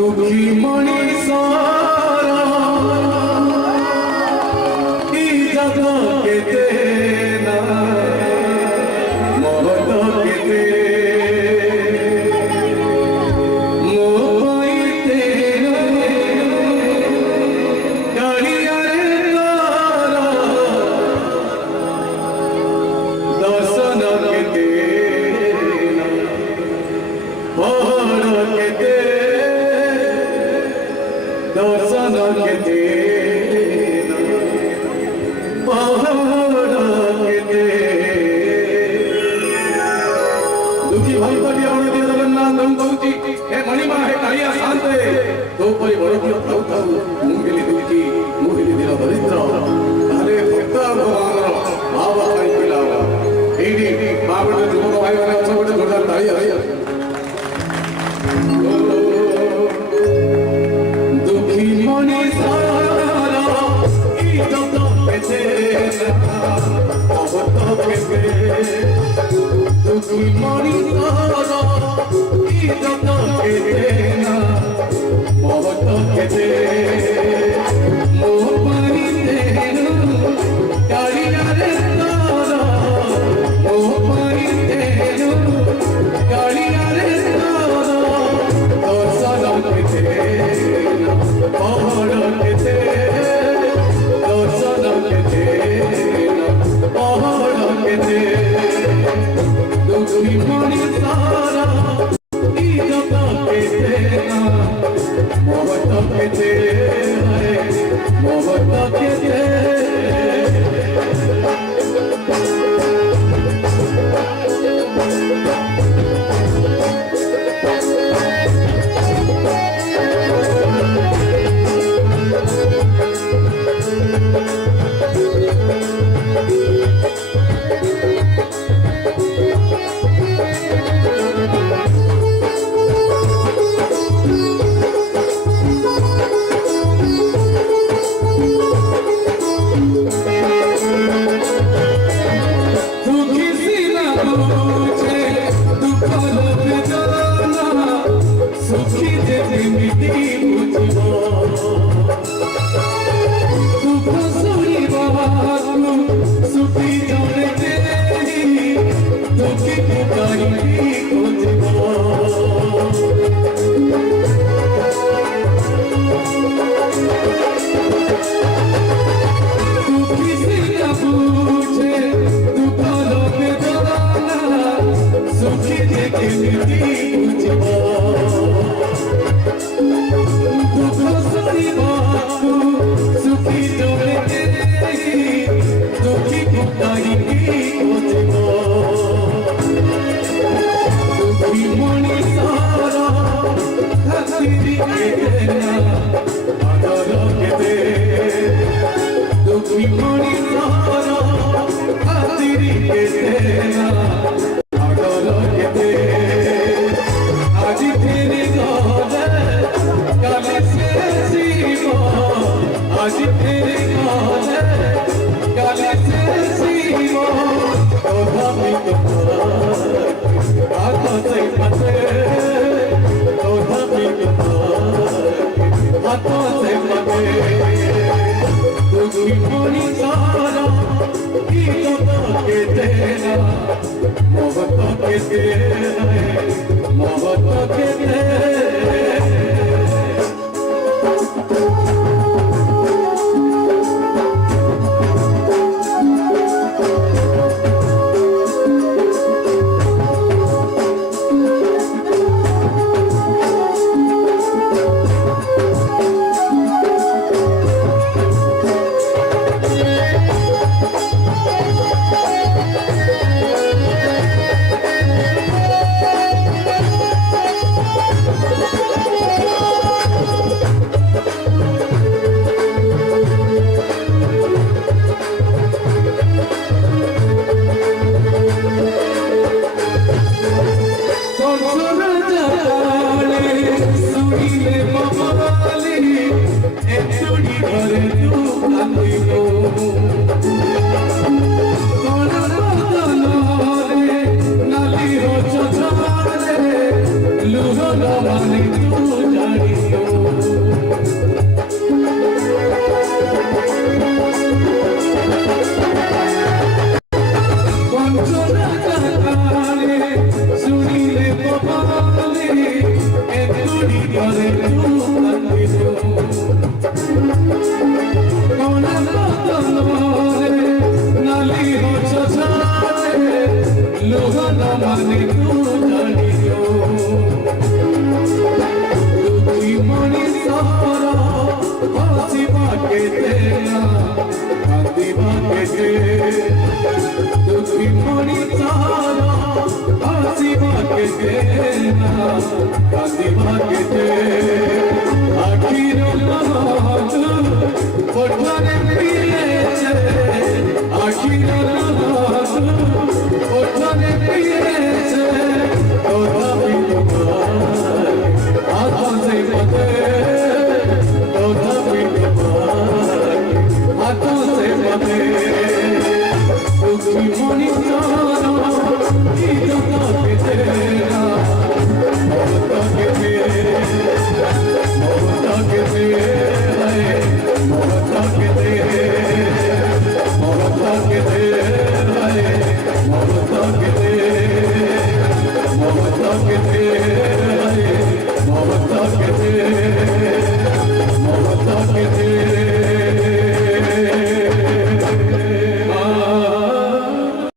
দুঃখী মনীষারা কি জাগা কেতে না মহত কেতে মোইতে গাড়িয়ারে তারা দর্শন কেতে পহড় কেতে দর্শন কেতে পহড় কেতে দুঃখী ভক্তটি অনতি জগন্নাথ কହୁଛି ହେ ମଣିମା ହେ କାଳିଆ ଶାନ୍ତେ ତୋ ପରି ବଡ଼ ଦିଅ ଥାଉ ଥାଉ ମୁଁ ହେଲି ଦୁଃଖୀ ମୁଁ ହେଲି ଦିନ ଦରିଦ୍ର ତାହେଲେ ଭକ୍ତ ଭଗବାନର ଭାବ ପାଇଁ ପିଲା ଏଇଠି ବାପଟେ ଯୁବକ ଭାଇମାନେ ଅଛ ଗୋଟେ ଜୋରଦାର ତାଳି ହଇ দুঃখী মনীষারা কি যত কেতে মহত কেতে দুঃখী মনীষারা কি যত কেতে না মহত কেতে মো পানিতে গাড়িয়ারে তারা মো পানিতে গাড়িয়ারে তারা দর্শন কেতে পহড় কেতে দর্শন কেতে পহড় কেতে দুঃখী মনীষারা কি যত কেতে না মহত কেতে মহত কেতে করে নালি লোহন মানে তু জানিও দুঃখী মনি সারা হাসিবা কে দেনা কাঁদিবা কে দুঃখী মনি সারা হাসিবা কে দেনা কাঁদিবা কে